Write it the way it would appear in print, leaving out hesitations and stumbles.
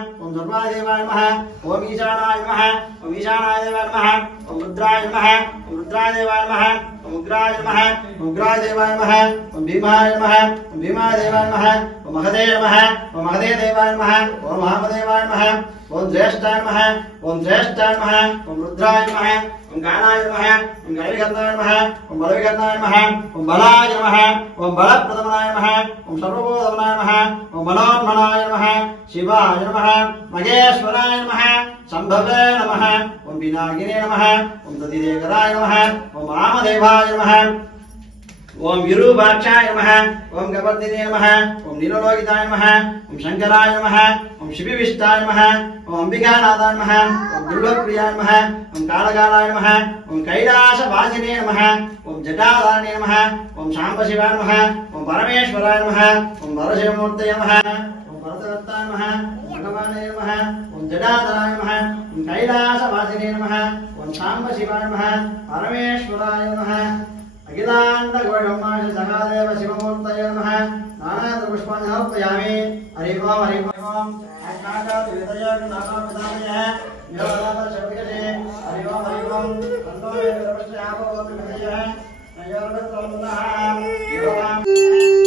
ओम सर्वादेवाय नमः ओम ईशानाय नमः ओम ईशानाय देवाय नमः ओम रुद्राय नमः ओम रुद्राय देवाय नमः ओम उग्राय नमः ओम उग्राय देवाय नमः ओम भीमाय नमः ओम भीमाय देवाय नमः ओम महदे नमः ओम महदे देवाय नमः ओम महामदेवाय नमः ओम ज्येष्ठाय नमः ओम ज्येष्ठाय नमः ओम रुद्राय नमः ओम गानाय नमः ओम गायविगन्धाय नमः ओम बलविगन्धाय नमः ओम बलाय नमः ओम बलप्रदमनाय नमः ओम सर्वबोधमनाय नमः ओम मनोन्मनाय नमः शिवाय नमः महेश्वराय नमः शंभवे नमः ओम पिनाकिने नमः ओम दधिदेकराय नमः ओम वामदेवाय नमः ओम विरूपाक्षाय नमः ओम गवर्धिने नमः ओम नीललोकिताय नमः ओम शंकराय नमः ओम शिविविष्टाय नमः ओम अंबिकानाथाय नमः ओम दुर्लभप्रियाय नमः ओम कालकालाय नमः ओम कैलासवासिने नमः ओम जटाधारणे नमः ओम शाम्बशिवाय नमः ओम परमेश्वराय नमः ओम परशिवमूर्तये नमः ओम परतदत्ताय नमः भगवाने नमः ओम जटाधराय नमः ओम कैलासवासिने नमः ओम शाम्बशिवाय नमः परमेश्वराय नमः अखिलांड गोविंदाय सगादेव शिवमूर्तये नमः नानाद्रपुष्पाणि समर्पयामि हरि ओम आकाशात् वेदयात् नानाप्रदानयः योदात शब्दजे हरि ओम तन्नो वेदवश्यापो विदयः नयोर्वत्रमनः योगाम्